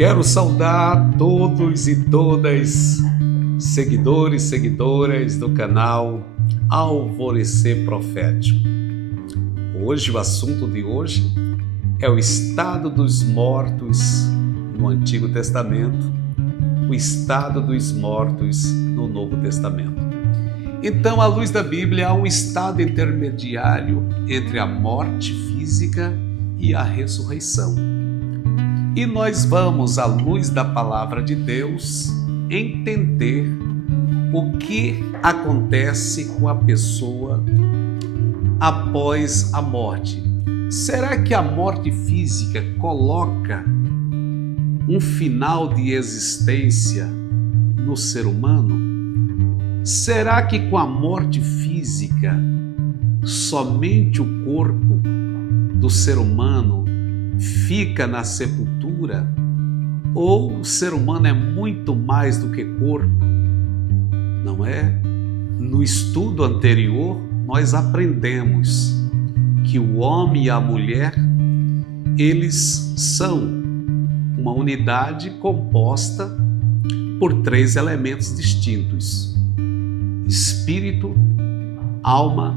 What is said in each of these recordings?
Quero saudar todos e todas, seguidores e seguidoras do canal Alvorecer Profético. Hoje, o assunto de hoje é o estado dos mortos no Antigo Testamento, o estado dos mortos no Novo Testamento. Então, à luz da Bíblia, há um estado intermediário entre a morte física e a ressurreição. E nós vamos, à luz da palavra de Deus, entender o que acontece com a pessoa após a morte. Será que a morte física coloca um final de existência no ser humano? Será que com a morte física somente o corpo do ser humano fica na sepultura? Ou o ser humano é muito mais do que corpo? Não é? No estudo anterior, nós aprendemos que o homem e a mulher, eles são uma unidade composta por 3 elementos distintos: espírito, alma,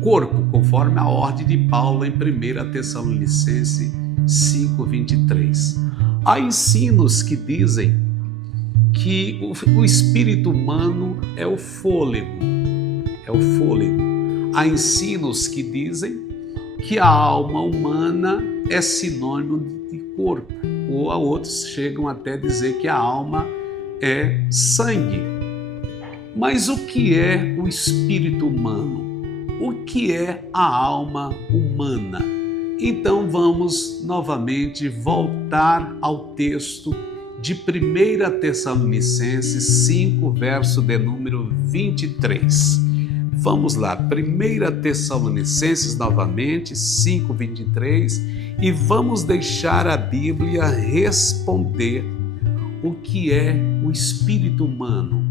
corpo, conforme a ordem de Paulo em 1 Tessalonicenses 5:23. Há ensinos que dizem que o espírito humano é o fôlego. Há ensinos que dizem que a alma humana é sinônimo de corpo, ou a outros chegam até a dizer que a alma é sangue. Mas o que é o espírito humano? O que é a alma humana? Então vamos novamente voltar ao texto de 1 Tessalonicenses 5, verso de número 23. Vamos lá, 1 Tessalonicenses novamente, 5, 23, e vamos deixar a Bíblia responder o que é o espírito humano,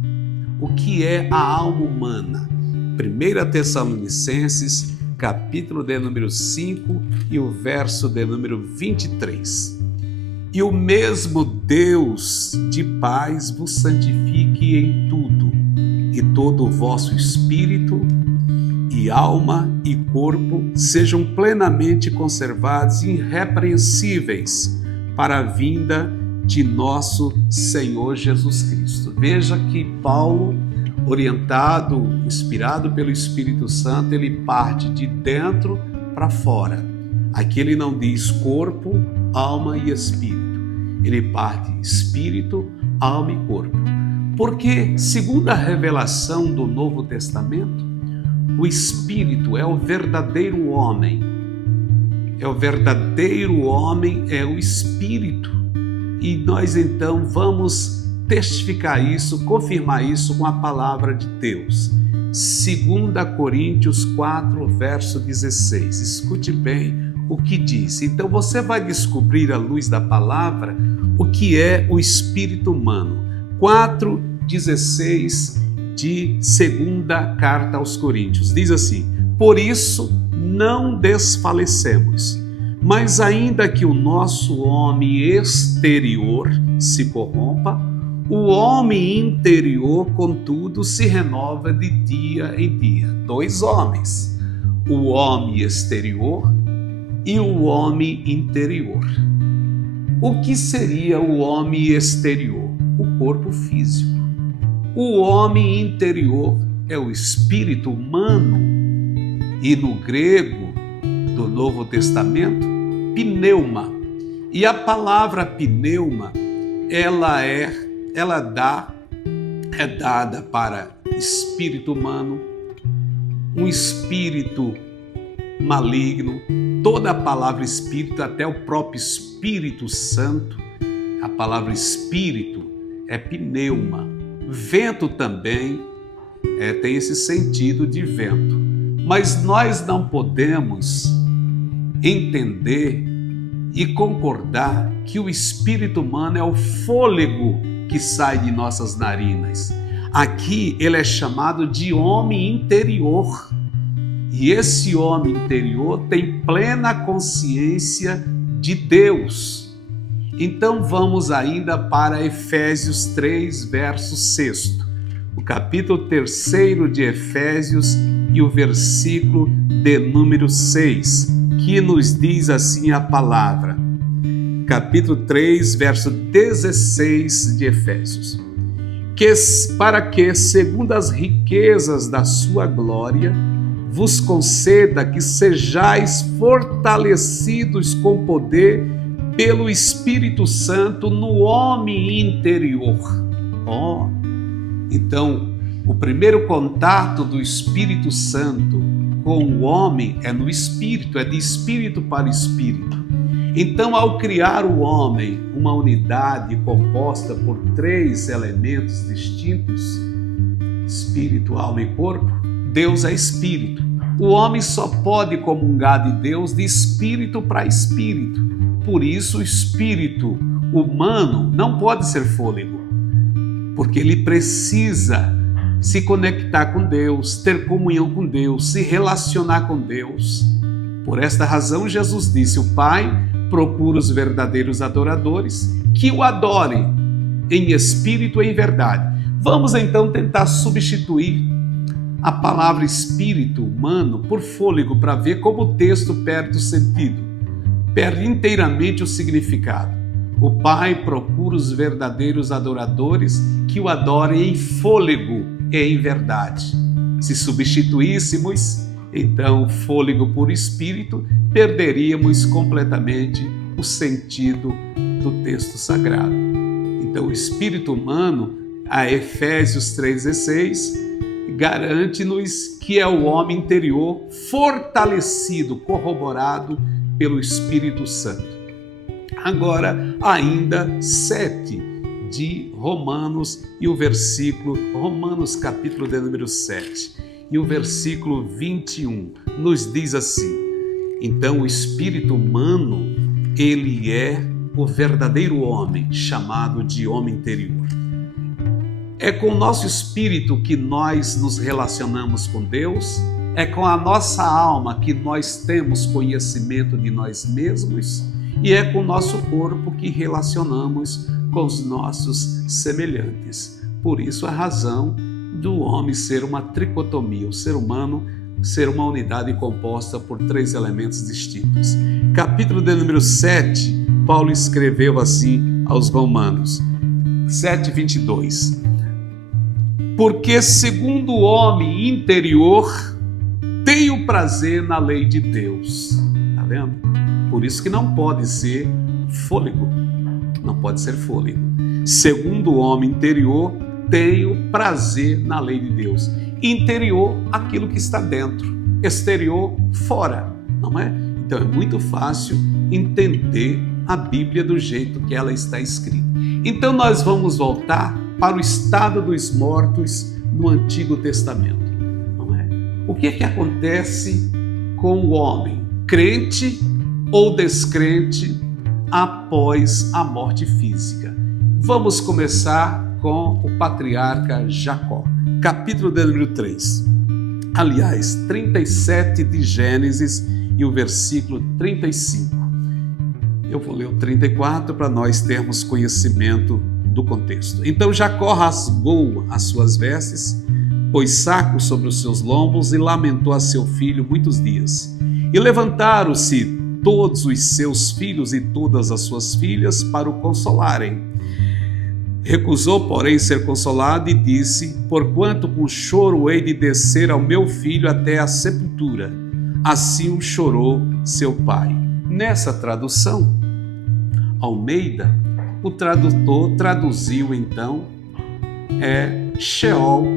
o que é a alma humana. 1 Tessalonicenses, capítulo de número 5 e o verso de número 23. E o mesmo Deus de paz vos santifique em tudo, e todo o vosso espírito e alma e corpo sejam plenamente conservados e irrepreensíveis para a vinda de nosso Senhor Jesus Cristo. Veja que Paulo, orientado, inspirado pelo Espírito Santo, ele parte de dentro para fora. Aqui ele não diz corpo, alma e espírito. Ele parte espírito, alma e corpo. Porque, segundo a revelação do Novo Testamento, o espírito é o verdadeiro homem. É o verdadeiro homem, é o espírito. E nós então vamos testificar isso, confirmar isso com a palavra de Deus. 2 Coríntios 4, verso 16. Escute bem o que diz. Então você vai descobrir à luz da palavra o que é o espírito humano. 4:16 de 2ª carta aos Coríntios. Diz assim: por isso não desfalecemos, mas ainda que o nosso homem exterior se corrompa, o homem interior, contudo, se renova de dia em dia. 2 homens, o homem exterior e o homem interior. O que seria o homem exterior? O corpo físico. O homem interior é o espírito humano, e no grego do Novo Testamento, pneuma. E a palavra pneuma, é dada para espírito humano, um espírito maligno. Toda a palavra espírito, até o próprio Espírito Santo, a palavra espírito é pneuma. Vento também tem esse sentido de vento. Mas nós não podemos entender e concordar que o espírito humano é o fôlego que sai de nossas narinas. Aqui ele é chamado de homem interior. E esse homem interior tem plena consciência de Deus. Então vamos ainda para Efésios 3, verso 6. O capítulo 3 de Efésios e o versículo de número 6, que nos diz assim a palavra. Capítulo 3, verso 16 de Efésios. Para que, segundo as riquezas da sua glória, vos conceda que sejais fortalecidos com poder pelo Espírito Santo no homem interior. Então, o primeiro contato do Espírito Santo com o homem é no Espírito, é de espírito para espírito. Então, ao criar o homem, uma unidade composta por 3 elementos distintos, espírito, alma e corpo, Deus é espírito. O homem só pode comungar de Deus de espírito para espírito. Por isso, o espírito humano não pode ser fôlego, porque ele precisa se conectar com Deus, ter comunhão com Deus, se relacionar com Deus. Por esta razão, Jesus disse: o Pai procura os verdadeiros adoradores que o adorem em espírito e em verdade. Vamos então tentar substituir a palavra espírito humano por fôlego para ver como o texto perde o sentido, perde inteiramente o significado. O Pai procura os verdadeiros adoradores que o adorem em fôlego e em verdade. Se substituíssemos então fôlego por espírito, perderíamos completamente o sentido do texto sagrado. Então o espírito humano, a Efésios 3,16, garante-nos que é o homem interior fortalecido, corroborado pelo Espírito Santo. Agora, ainda 7 de Romanos e o versículo, Romanos capítulo de número 7. E o versículo 21 nos diz assim: então o espírito humano, ele é o verdadeiro homem, chamado de homem interior. É com o nosso espírito que nós nos relacionamos com Deus, é com a nossa alma que nós temos conhecimento de nós mesmos e é com o nosso corpo que relacionamos com os nossos semelhantes. Por isso a razão do homem ser uma tricotomia, o ser humano ser uma unidade composta por 3 elementos distintos. Capítulo de número 7, Paulo escreveu assim aos Romanos, 7:22. Porque segundo o homem interior, tenho prazer na lei de Deus. Tá vendo? Por isso que não pode ser fôlego. Não pode ser fôlego. Segundo o homem interior, tenho prazer na lei de Deus. Interior, aquilo que está dentro. Exterior, fora. Não é? Então é muito fácil entender a Bíblia do jeito que ela está escrita. Então nós vamos voltar para o estado dos mortos no Antigo Testamento. Não é? O que acontece com o homem, crente ou descrente, após a morte física? Vamos começar com o patriarca Jacó, capítulo de número 3. Aliás, 37 de Gênesis e o versículo 35. Eu vou ler o 34 para nós termos conhecimento do contexto. Então Jacó rasgou as suas vestes, pôs saco sobre os seus lombos e lamentou a seu filho muitos dias. E levantaram-se todos os seus filhos e todas as suas filhas para o consolarem. Recusou, porém, ser consolado e disse: porquanto com choro hei de descer ao meu filho até a sepultura. Assim o chorou seu pai. Nessa tradução, Almeida, o tradutor traduziu então Sheol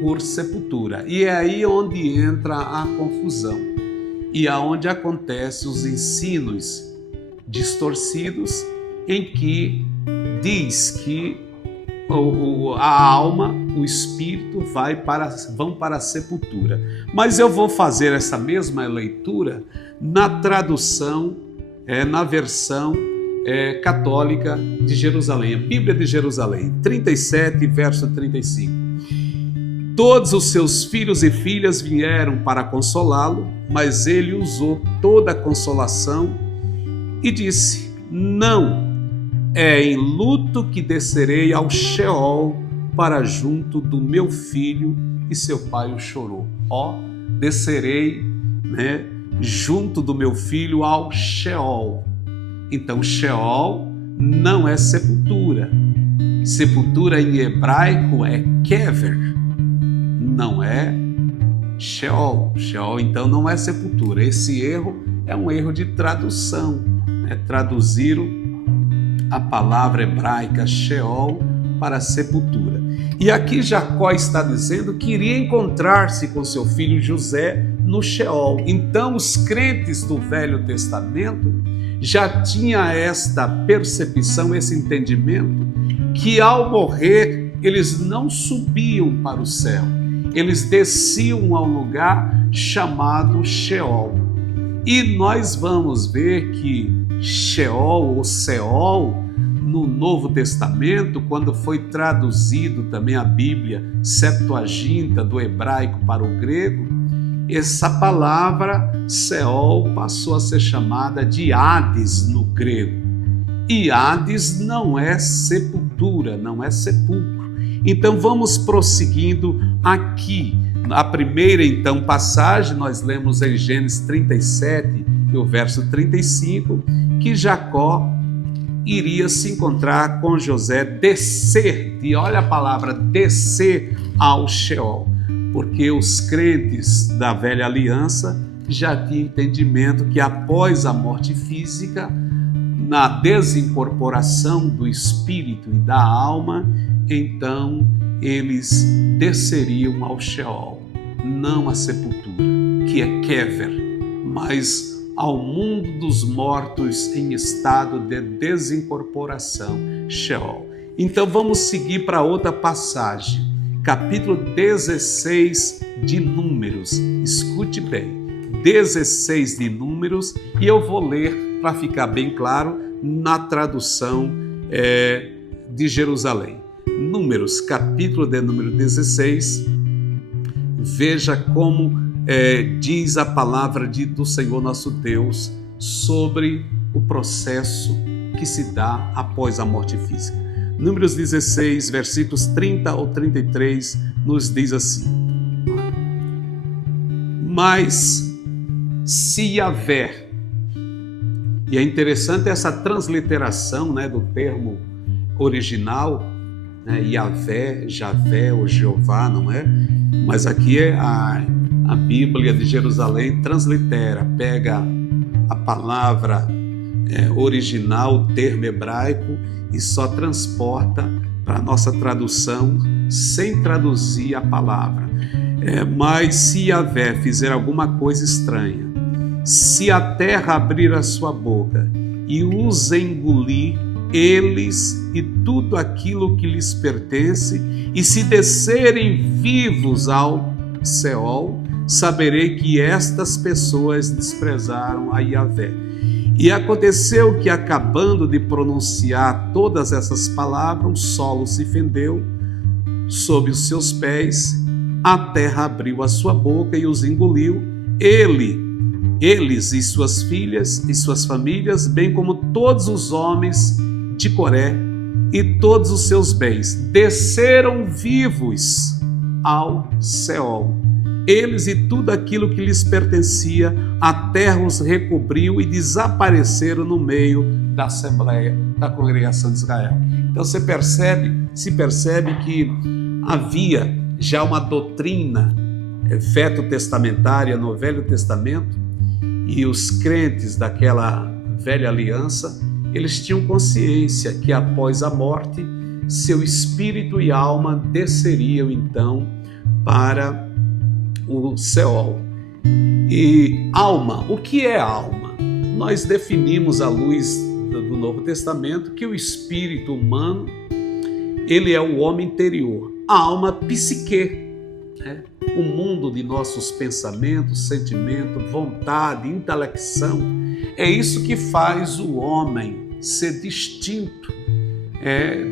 por sepultura. E é aí onde entra a confusão e aonde acontecem os ensinos distorcidos em que diz que a alma, o espírito vão para a sepultura. Mas eu vou fazer essa mesma leitura na tradução, na versão católica de Jerusalém, a Bíblia de Jerusalém, 37, verso 35. Todos os seus filhos e filhas vieram para consolá-lo, mas ele usou toda a consolação e disse: não é em luto que descerei ao Sheol para junto do meu filho. E seu pai o chorou. Descerei, junto do meu filho ao Sheol. Então, Sheol não é sepultura. Sepultura em hebraico é kever, não é Sheol. Sheol, então, não é sepultura. Esse erro é um erro de tradução. Traduziram a palavra hebraica Sheol para sepultura. E aqui Jacó está dizendo que iria encontrar-se com seu filho José no Sheol. Então, os crentes do Velho Testamento já tinham esta percepção, esse entendimento, que ao morrer eles não subiam para o céu, eles desciam ao lugar chamado Sheol. E nós vamos ver que Sheol ou Seol, no Novo Testamento, quando foi traduzido também a Bíblia Septuaginta do hebraico para o grego, essa palavra Seol passou a ser chamada de Hades no grego. E Hades não é sepultura, não é sepulcro. Então vamos prosseguindo aqui. A primeira então passagem nós lemos em Gênesis 37, e o verso 35, que Jacó iria se encontrar com José, descer, e olha a palavra, descer ao Sheol, porque os crentes da velha aliança já tinham entendimento que após a morte física, na desincorporação do espírito e da alma, então eles desceriam ao Sheol, não à sepultura, que é Kever, mas ao mundo dos mortos em estado de desincorporação, Sheol. Então vamos seguir para outra passagem, capítulo 16 de Números. Escute bem, 16 de Números, e eu vou ler para ficar bem claro na tradução de Jerusalém. Números, capítulo de número 16, veja como diz a palavra do Senhor nosso Deus sobre o processo que se dá após a morte física. Números 16, versículos 30 ao 33, nos diz assim: Mas se Yahvé, e é interessante essa transliteração do termo original, Yahvé, Javé ou Jeová, não é? Mas aqui é a Bíblia de Jerusalém translitera, pega a palavra original, o termo hebraico, e só transporta para a nossa tradução, sem traduzir a palavra. Mas se Yahvé fizer alguma coisa estranha, se a terra abrir a sua boca e os engolir, eles e tudo aquilo que lhes pertence, e se descerem vivos ao Seol, saberei que estas pessoas desprezaram a Yahvé. E aconteceu que, acabando de pronunciar todas essas palavras, o solo se fendeu sob os seus pés, a terra abriu a sua boca e os engoliu, eles e suas filhas e suas famílias, bem como todos os homens de Coré e todos os seus bens, desceram vivos ao Seol. Eles e tudo aquilo que lhes pertencia, a terra os recobriu e desapareceram no meio da Assembleia, da congregação de Israel. Então se percebe que havia já uma doutrina veto-testamentária no Velho Testamento, e os crentes daquela velha aliança, eles tinham consciência que após a morte, seu espírito e alma desceriam então para o Seol. E alma, o que é alma? Nós definimos à luz do Novo Testamento que o espírito humano, ele é o homem interior, a alma psique, o mundo de nossos pensamentos, sentimentos, vontade, intelecção. É isso que faz o homem ser distinto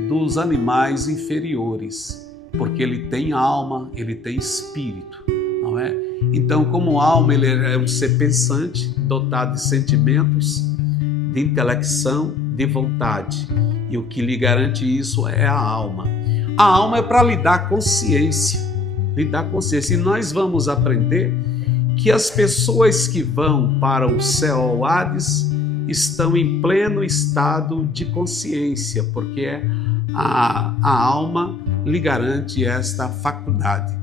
dos animais inferiores, porque ele tem alma, ele tem espírito, não é? Então, como alma, ele é um ser pensante, dotado de sentimentos, de intelecção, de vontade. E o que lhe garante isso é a alma. A alma é para lhe dar consciência. Lhe dar consciência. E nós vamos aprender que as pessoas que vão para o céu Hades estão em pleno estado de consciência, porque a alma lhe garante esta faculdade.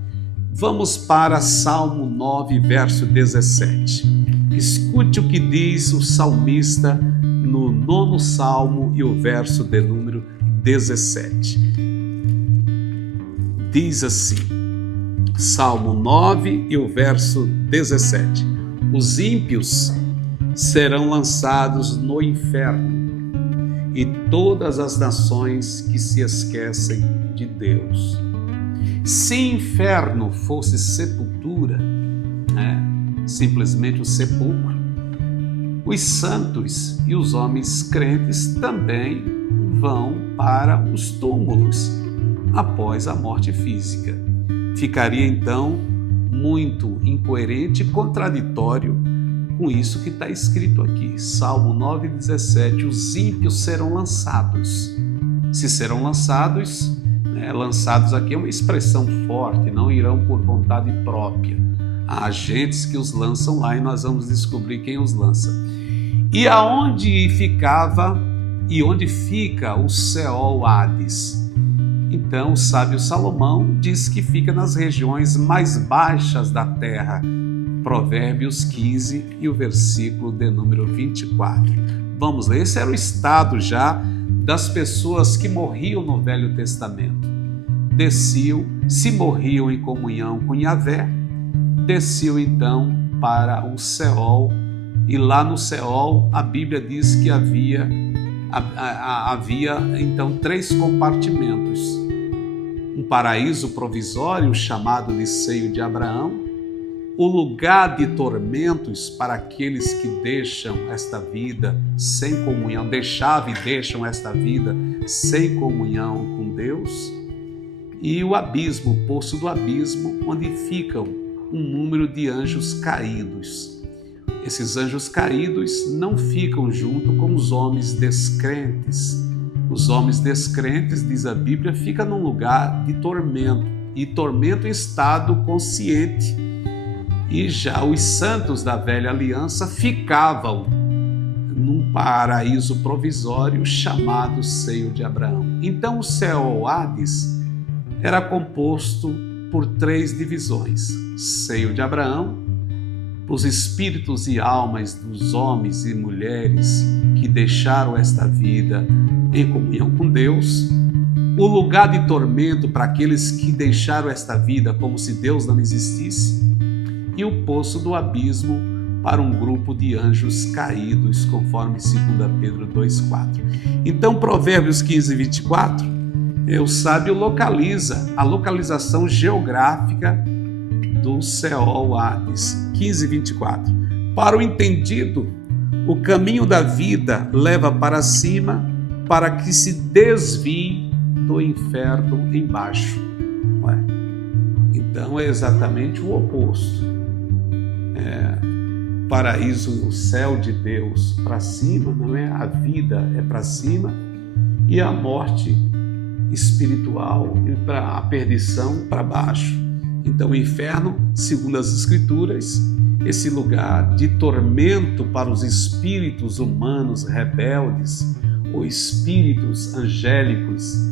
Vamos para Salmo 9, verso 17. Escute o que diz o salmista no 9º Salmo e o verso de número 17. Diz assim, Salmo 9 e o verso 17. Os ímpios serão lançados no inferno e todas as nações que se esquecem de Deus. Se inferno fosse sepultura, simplesmente o sepulcro, os santos e os homens crentes também vão para os túmulos após a morte física. Ficaria então muito incoerente e contraditório com isso que está escrito aqui. Salmo 9,17, os ímpios serão lançados. Se serão lançados, lançados aqui é uma expressão forte, não irão por vontade própria. Há agentes que os lançam lá e nós vamos descobrir quem os lança. E aonde ficava e onde fica o Seol Hades? Então o sábio Salomão diz que fica nas regiões mais baixas da terra. Provérbios 15 e o versículo de número 24. Vamos ler, esse era o estado já das pessoas que morriam no Velho Testamento. Desciam, se morriam em comunhão com Yahvé, desciam então para o Seol, e lá no Seol a Bíblia diz que havia então 3 compartimentos. Um paraíso provisório chamado de seio de Abraão, o lugar de tormentos para aqueles que deixam esta vida sem comunhão, deixavam e deixam esta vida sem comunhão com Deus, e o abismo, o poço do abismo, onde ficam um número de anjos caídos. Esses anjos caídos não ficam junto com os homens descrentes. Os homens descrentes, diz a Bíblia, ficam num lugar de tormento, e tormento em estado consciente. E já os santos da velha aliança ficavam num paraíso provisório chamado seio de Abraão. Então o Seol Hades era composto por 3 divisões: seio de Abraão, os espíritos e almas dos homens e mulheres que deixaram esta vida em comunhão com Deus, o lugar de tormento para aqueles que deixaram esta vida como se Deus não existisse, e o poço do abismo para um grupo de anjos caídos, conforme 2 Pedro 2,4. Então, Provérbios 15, 24, o sábio localiza a localização geográfica do Seol Hades. 15, 24. Para o entendido, o caminho da vida leva para cima para que se desvie do inferno embaixo. Então, é exatamente o oposto. Paraíso, o céu de Deus para cima, não é? A vida é para cima, e a morte espiritual e a perdição para baixo. Então o inferno, segundo as Escrituras, esse lugar de tormento para os espíritos humanos rebeldes ou espíritos angélicos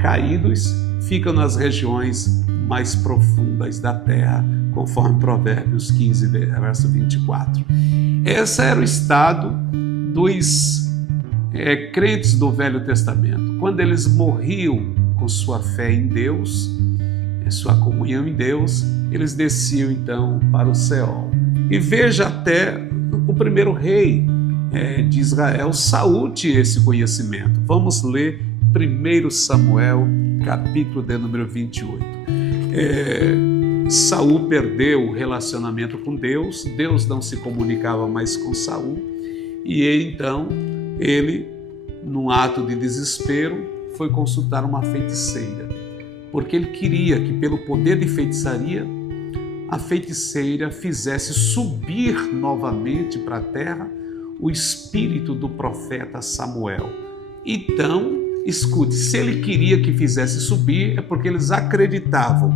caídos, fica nas regiões mais profundas da terra, conforme Provérbios 15, verso 24. Esse era o estado dos crentes do Velho Testamento. Quando eles morriam com sua fé em Deus, sua comunhão em Deus, eles desciam então para o Seol. E veja até o primeiro rei de Israel, Saul tinha esse conhecimento. Vamos ler 1 Samuel, capítulo de número 28. Saul perdeu o relacionamento com Deus, Deus não se comunicava mais com Saul, e então ele, num ato de desespero, foi consultar uma feiticeira, porque ele queria que, pelo poder de feitiçaria, a feiticeira fizesse subir novamente para a terra o espírito do profeta Samuel. Então Escute, se ele queria que fizesse subir, é porque eles acreditavam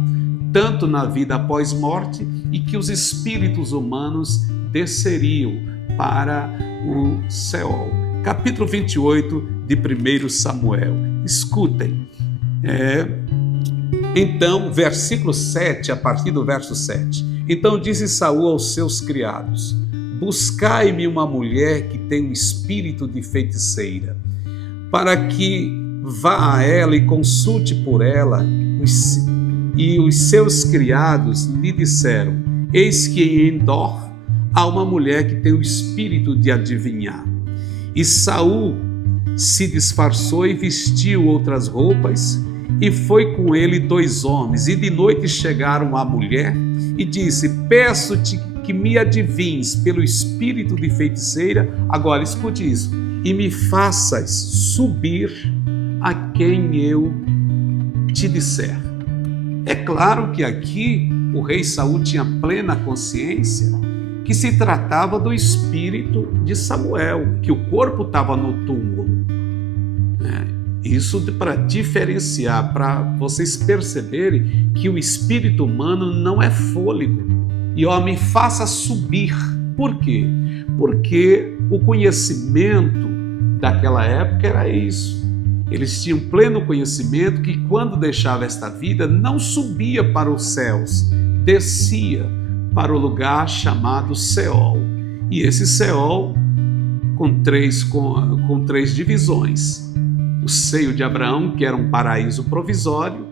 tanto na vida após morte e que os espíritos humanos desceriam para o Seol. Capítulo 28 de 1 Samuel. Escutem. Então, versículo 7, a partir do verso 7. Então disse Saul aos seus criados: buscai-me uma mulher que tem um espírito de feiticeira, para que vá a ela e consulte por ela. E os seus criados lhe disseram: eis que em Endor há uma mulher que tem o espírito de adivinhar. E Saul se disfarçou e vestiu outras roupas, e foi com ele 2 homens. E de noite chegaram à mulher e disse: peço-te que me adivinhes pelo espírito de feiticeira. Agora escute isso: e me faças subir a quem eu te disser. É claro que aqui o rei Saul tinha plena consciência que se tratava do espírito de Samuel, que o corpo estava no túmulo. Isso para diferenciar, para vocês perceberem que o espírito humano não é fôlego. E ó, me faça subir. Por quê? Porque o conhecimento daquela época era isso. Eles tinham pleno conhecimento que quando deixava esta vida, não subia para os céus, descia para o lugar chamado Seol. E esse Seol com três divisões: o seio de Abraão, que era um paraíso provisório,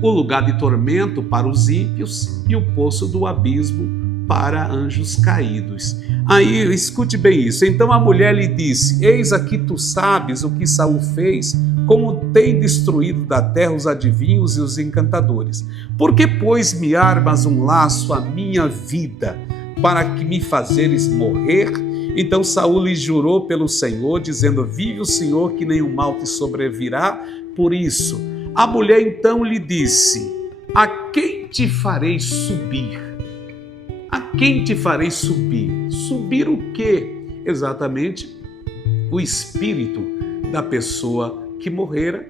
o lugar de tormento para os ímpios e o poço do abismo para anjos caídos. Aí, escute bem isso. Então a mulher lhe disse: eis aqui tu sabes o que Saul fez, como tem destruído da terra os adivinhos e os encantadores. Por que, pois, me armas um laço à minha vida, para que me fazeres morrer? Então Saul lhe jurou pelo Senhor, dizendo: vive o Senhor, que nenhum mal te sobrevirá por isso. A mulher então lhe disse: a quem te farei subir? A quem te farei subir? Subir o quê? Exatamente o espírito da pessoa que morrera,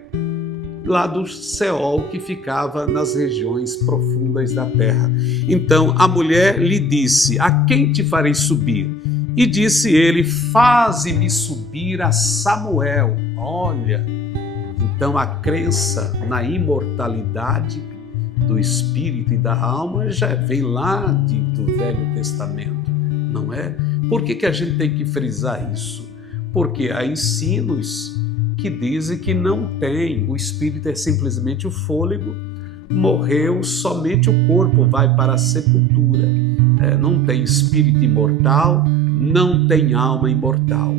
lá do Seol, que ficava nas regiões profundas da terra. Então a mulher lhe disse: a quem te farei subir? E disse ele: faze-me subir a Samuel. Olha, então a crença na imortalidade do espírito e da alma já vem lá do Velho Testamento, não é? Por que a gente tem que frisar isso? Porque há ensinos que dizem que não tem, o espírito é simplesmente o fôlego, morreu, somente o corpo vai para a sepultura. Não tem espírito imortal, não tem alma imortal.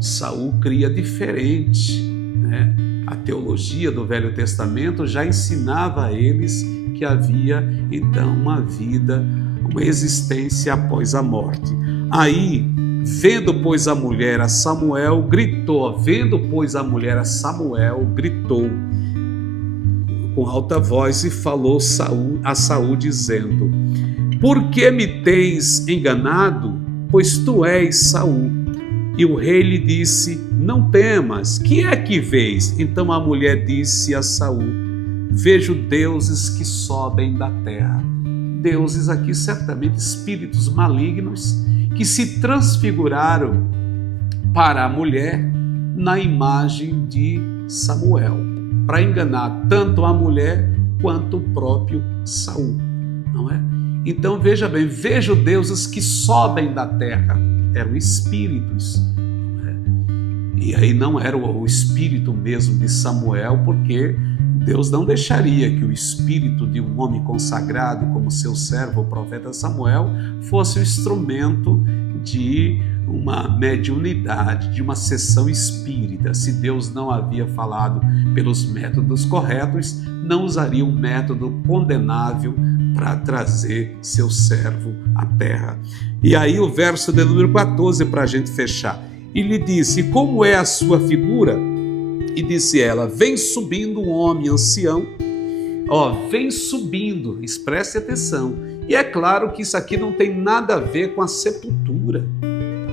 Saul cria diferente, né? A teologia do Velho Testamento já ensinava a eles que havia então uma vida, uma existência após a morte. Aí, vendo, pois, a mulher a Samuel, gritou. Vendo, pois, a mulher a Samuel, gritou com alta voz e falou a Saul, dizendo: por que me tens enganado? Pois tu és Saul. E o rei lhe disse: não temas, que é que vês? Então a mulher disse a Saul: vejo deuses que sobem da terra. Deuses aqui, certamente espíritos malignos, que se transfiguraram para a mulher na imagem de Samuel, para enganar tanto a mulher quanto o próprio Saul, não é? Então veja bem, vejo deuses que sobem da terra, eram espíritos, não é? E aí não era o espírito mesmo de Samuel, porque Deus não deixaria que o espírito de um homem consagrado como seu servo, o profeta Samuel, fosse o instrumento de uma mediunidade, de uma sessão espírita. Se Deus não havia falado pelos métodos corretos, não usaria um método condenável para trazer seu servo à terra. E aí o verso de número 14 para a gente fechar. E lhe disse: como é a sua figura? E disse ela: vem subindo um homem ancião. Vem subindo, preste atenção. E é claro que isso aqui não tem nada a ver com a sepultura. Tá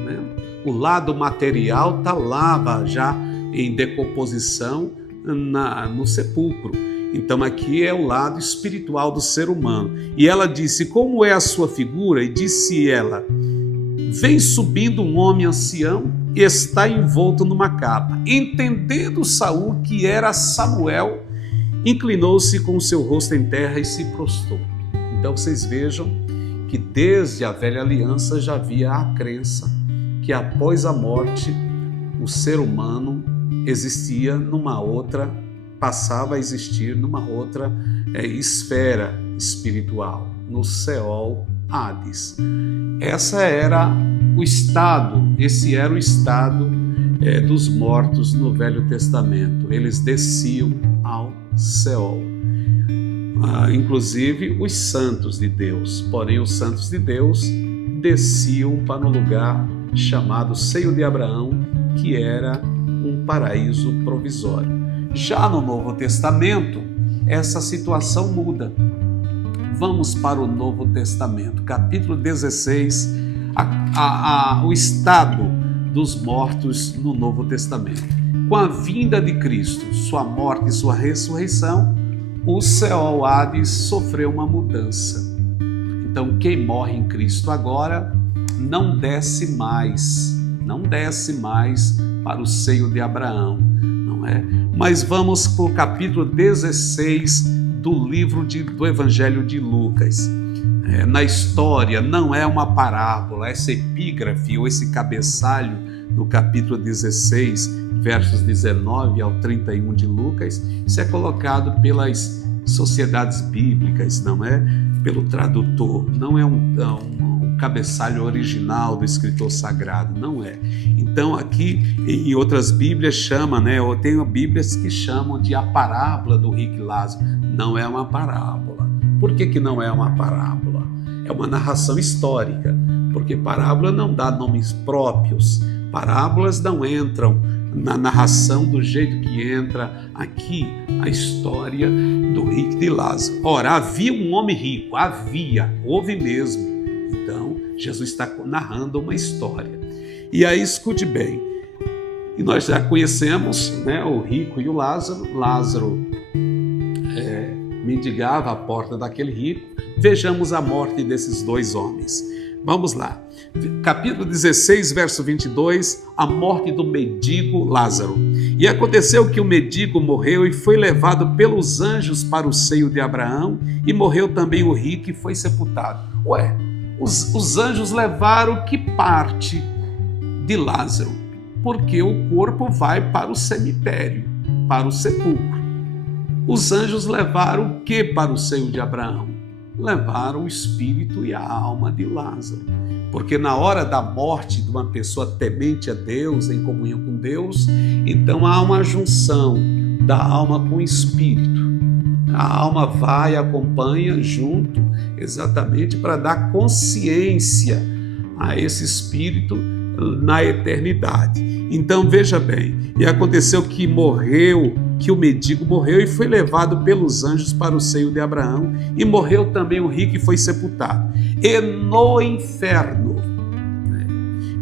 vendo? O lado material está lá já em decomposição, no sepulcro. Então aqui é o lado espiritual do ser humano. E ela disse: como é a sua figura? E disse ela: vem subindo um homem ancião e está envolto numa capa. Entendendo Saul que era Samuel, inclinou-se com o seu rosto em terra e se prostrou. Então vocês vejam que desde a velha aliança já havia a crença que após a morte o ser humano existia numa outra, passava a existir numa outra esfera espiritual, no Seol Hades. Esse era o estado dos mortos no Velho Testamento. Eles desciam ao Seol. Inclusive os santos de Deus. Porém, os santos de Deus desciam para um lugar chamado Seio de Abraão, que era um paraíso provisório. Já no Novo Testamento, essa situação muda. Vamos para o Novo Testamento, capítulo 16, o estado dos mortos no Novo Testamento. Com a vinda de Cristo, sua morte e sua ressurreição, o Seol Hades sofreu uma mudança. Então, quem morre em Cristo agora não desce mais para o seio de Abraão, não é? Mas vamos para o capítulo 16 do livro do Evangelho de Lucas. Na história, não é uma parábola, essa epígrafe ou esse cabeçalho no capítulo 16, versos 19 ao 31 de Lucas, isso é colocado pelas sociedades bíblicas, não é? Pelo tradutor, não é um cabeçalho original do escritor sagrado, não é. Então aqui em outras Bíblias chama, né? Ou tem Bíblias que chamam de a parábola do rico e Lázaro. Não é uma parábola. Por que não é uma parábola? É uma narração histórica, porque parábola não dá nomes próprios. Parábolas não entram na narração do jeito que entra aqui a história do rico de Lázaro. Ora, havia um homem rico, houve mesmo. Então, Jesus está narrando uma história. E aí, escute bem, e nós já conhecemos, né, o rico e o Lázaro. Lázaro mendigava à porta daquele rico. Vejamos a morte desses dois homens. Vamos lá. Capítulo 16, verso 22, a morte do mendigo Lázaro. E aconteceu que o mendigo morreu e foi levado pelos anjos para o seio de Abraão, e morreu também o rico e foi sepultado. Os anjos levaram que parte de Lázaro? Porque o corpo vai para o cemitério, para o sepulcro. Os anjos levaram o que para o seio de Abraão? Levaram o espírito e a alma de Lázaro. Porque na hora da morte de uma pessoa temente a Deus, em comunhão com Deus, então há uma junção da alma com o espírito. A alma vai e acompanha junto, exatamente para dar consciência a esse espírito na eternidade. Então veja bem, e aconteceu que o mendigo morreu e foi levado pelos anjos para o seio de Abraão, e morreu também o rico e foi sepultado. E no inferno,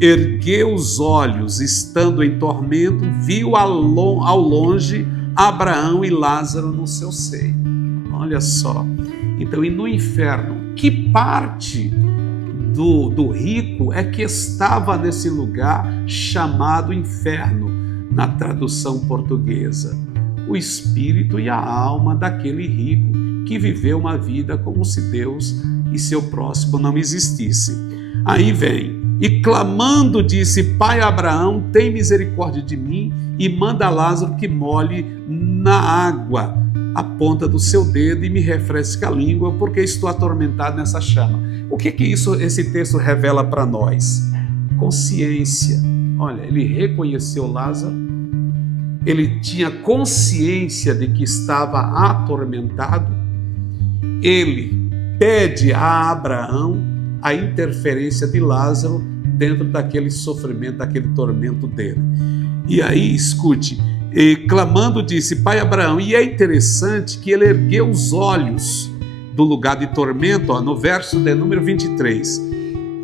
ergueu os olhos, estando em tormento, viu ao longe Abraão e Lázaro no seu seio. Olha só. Então, e no inferno, que parte do rico é que estava nesse lugar chamado inferno, na tradução portuguesa? O espírito e a alma daquele rico que viveu uma vida como se Deus e seu próximo não existisse. Aí vem, e clamando disse: Pai Abraão, tem misericórdia de mim e manda Lázaro que molhe na água a ponta do seu dedo e me refresque a língua, porque estou atormentado nessa chama. O que esse texto revela para nós? Consciência. Olha, ele reconheceu Lázaro, ele tinha consciência de que estava atormentado, ele pede a Abraão a interferência de Lázaro dentro daquele sofrimento, daquele tormento dele. E aí, escute, e clamando disse: Pai Abraão. E é interessante que ele ergueu os olhos do lugar de tormento, no verso de número 23.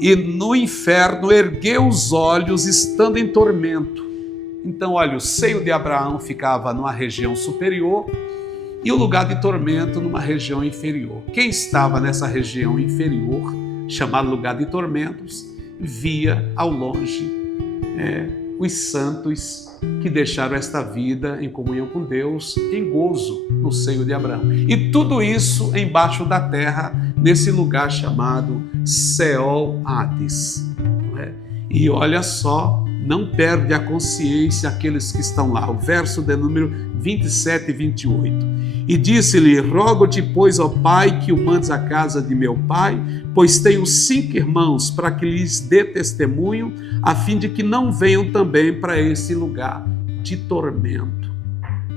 E no inferno ergueu os olhos estando em tormento. Então, olha, o seio de Abraão ficava numa região superior e o lugar de tormento numa região inferior. Quem estava nessa região inferior, chamado lugar de tormentos, via ao longe os santos que deixaram esta vida em comunhão com Deus, em gozo no seio de Abraão. E tudo isso embaixo da terra, nesse lugar chamado Seol Hades. E olha só, não perde a consciência aqueles que estão lá. O verso de número 27 e 28. E disse-lhe: rogo-te, pois, ó Pai, que o mandes à casa de meu pai, pois tenho 5 irmãos, para que lhes dê testemunho, a fim de que não venham também para esse lugar de tormento.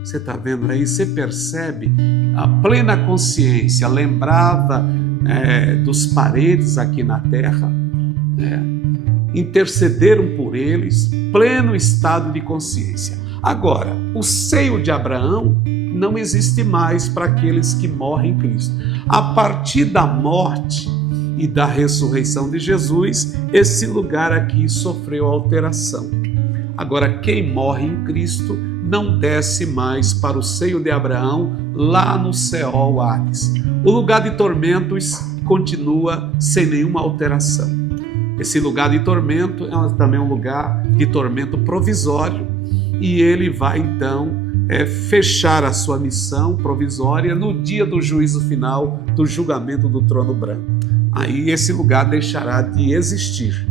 Você está vendo aí? Você percebe a plena consciência, lembrava dos parentes aqui na terra, intercederam por eles, pleno estado de consciência. Agora, o seio de Abraão não existe mais para aqueles que morrem em Cristo. A partir da morte e da ressurreição de Jesus, esse lugar aqui sofreu alteração. Agora, quem morre em Cristo não desce mais para o seio de Abraão, lá no Seol Hades. O lugar de tormentos continua sem nenhuma alteração. Esse lugar de tormento é também um lugar de tormento provisório, e ele vai então fechar a sua missão provisória no dia do juízo final, do julgamento do trono branco. Aí esse lugar deixará de existir,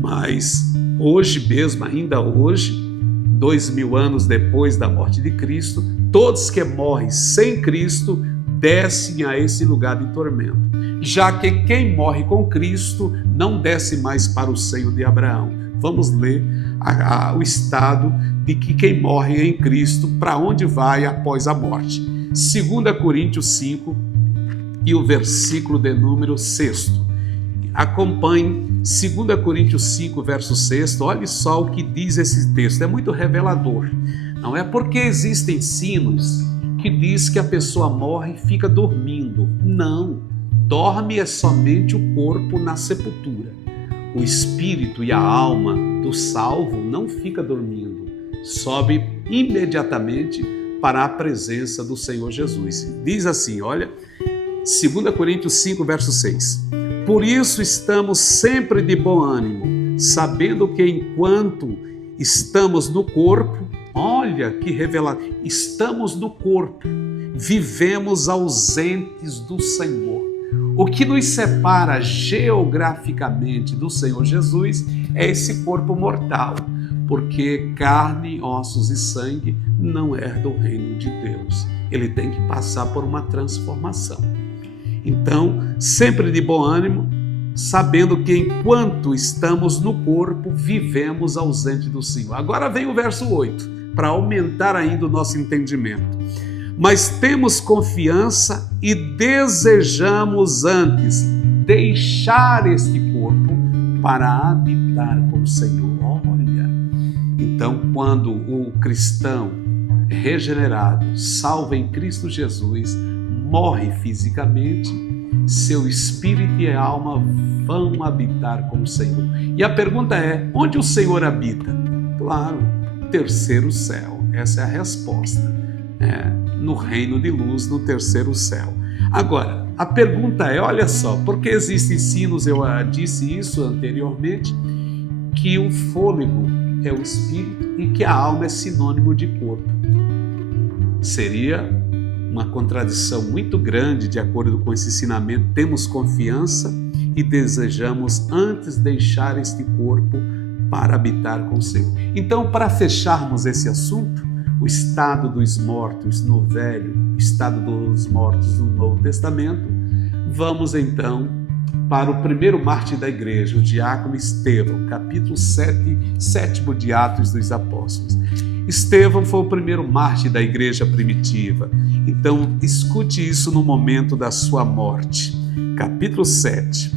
Mas hoje mesmo, ainda hoje, 2000 anos depois da morte de Cristo, todos que morrem sem Cristo descem a esse lugar de tormento, já que quem morre com Cristo não desce mais para o seio de Abraão. Vamos ler o estado de que quem morre em Cristo, para onde vai após a morte. 2 Coríntios 5 e o versículo de número 6. Acompanhe 2 Coríntios 5, verso 6. Olhe só o que diz esse texto, é muito revelador. Não é porque existem sinos que diz que a pessoa morre e fica dormindo. Não, dorme é somente o corpo na sepultura. O espírito e a alma do salvo não fica dormindo, sobe imediatamente para a presença do Senhor Jesus. Diz assim, olha, 2 Coríntios 5, verso 6. Por isso estamos sempre de bom ânimo, sabendo que enquanto estamos no corpo, olha que revelado, estamos no corpo, vivemos ausentes do Senhor. O que nos separa geograficamente do Senhor Jesus é esse corpo mortal, porque carne, ossos e sangue não é do reino de Deus. Ele tem que passar por uma transformação. Então, sempre de bom ânimo, sabendo que enquanto estamos no corpo, vivemos ausente do Senhor. Agora vem o verso 8, para aumentar ainda o nosso entendimento. Mas temos confiança e desejamos antes deixar este corpo para habitar com o Senhor. Olha, então quando o cristão regenerado, salvo em Cristo Jesus, morre fisicamente, seu espírito e alma vão habitar com o Senhor. E a pergunta é, onde o Senhor habita? Claro, terceiro céu. Essa é a resposta. No reino de luz, no terceiro céu. Agora, a pergunta é, olha só, porque existem sinos, eu disse isso anteriormente, que o fôlego é o espírito e que a alma é sinônimo de corpo. Seria uma contradição muito grande, de acordo com esse ensinamento. Temos confiança e desejamos antes deixar este corpo para habitar com o Senhor. Então, para fecharmos esse assunto, o estado dos mortos no Velho, estado dos mortos no Novo Testamento, vamos então para o primeiro mártir da igreja, o diácono Estevão, capítulo 7 de Atos dos Apóstolos. Estevão foi o primeiro mártir da igreja primitiva. Então, escute isso no momento da sua morte. Capítulo 7,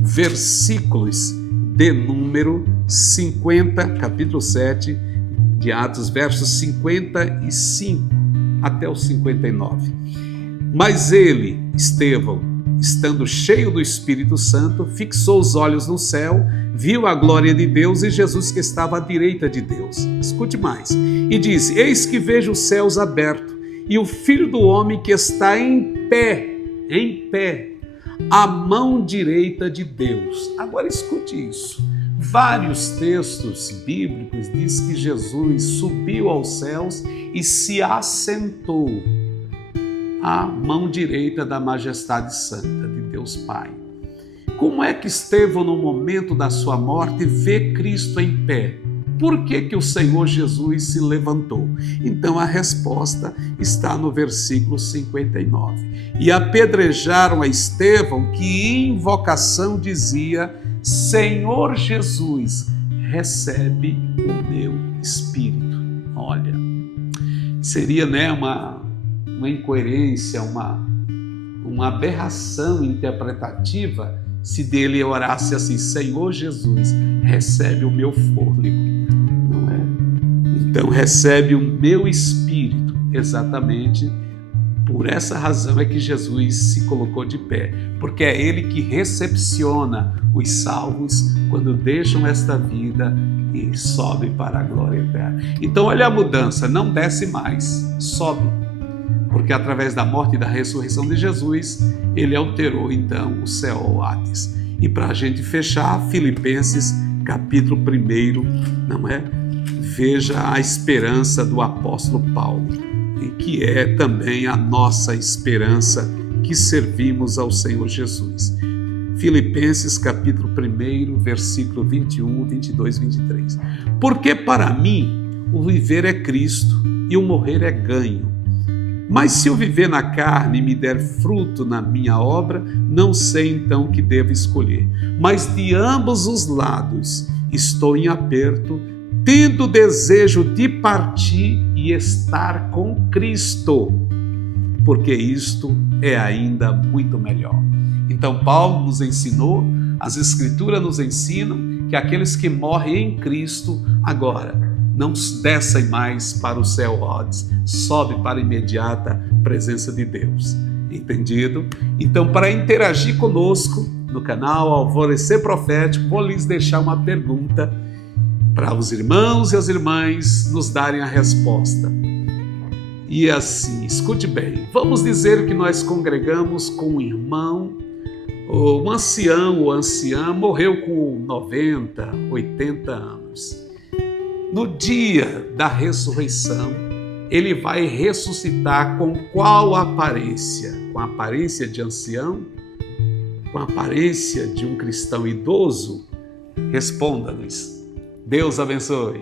versículos de número 50, capítulo 7 de Atos, versos 55 até o 59. Mas ele, Estevão, estando cheio do Espírito Santo, fixou os olhos no céu, viu a glória de Deus e Jesus que estava à direita de Deus. Escute mais. E disse: eis que vejo os céus abertos e o Filho do Homem que está em pé, à mão direita de Deus. Agora escute isso. Vários textos bíblicos dizem que Jesus subiu aos céus e se assentou à mão direita da majestade santa de Deus Pai. Como é que Estevão, no momento da sua morte, vê Cristo em pé? Por que o Senhor Jesus se levantou? Então a resposta está no versículo 59. E apedrejaram a Estevão, que em invocação dizia: Senhor Jesus, recebe o meu espírito. Olha, seria uma incoerência, uma aberração interpretativa se dele orasse assim: Senhor Jesus, recebe o meu fôlego. Não é? Então recebe o meu espírito. Exatamente por essa razão é que Jesus se colocou de pé, porque é ele que recepciona os salvos quando deixam esta vida e sobem para a glória eterna. Então olha a mudança, não desce mais, sobe. Porque através da morte e da ressurreição de Jesus, ele alterou então o céu Ates. E para a gente fechar, Filipenses capítulo 1, não é? Veja a esperança do apóstolo Paulo, e que é também a nossa esperança que servimos ao Senhor Jesus. Filipenses capítulo 1, versículo 21, 22, 23. Porque para mim o viver é Cristo e o morrer é ganho. Mas se eu viver na carne e me der fruto na minha obra, não sei então o que devo escolher. Mas de ambos os lados estou em aperto, tendo desejo de partir e estar com Cristo, porque isto é ainda muito melhor. Então Paulo nos ensinou, as Escrituras nos ensinam que aqueles que morrem em Cristo agora não descem mais para o céu Rhodes, sobe para a imediata presença de Deus. Entendido? Então, para interagir conosco no canal Alvorecer Profético, vou lhes deixar uma pergunta para os irmãos e as irmãs nos darem a resposta. E assim, escute bem, vamos dizer que nós congregamos com um irmão, ou um ancião ou anciã, morreu com 90, 80 anos. No dia da ressurreição, ele vai ressuscitar com qual aparência? Com a aparência de ancião? Com a aparência de um cristão idoso? Responda-nos. Deus abençoe.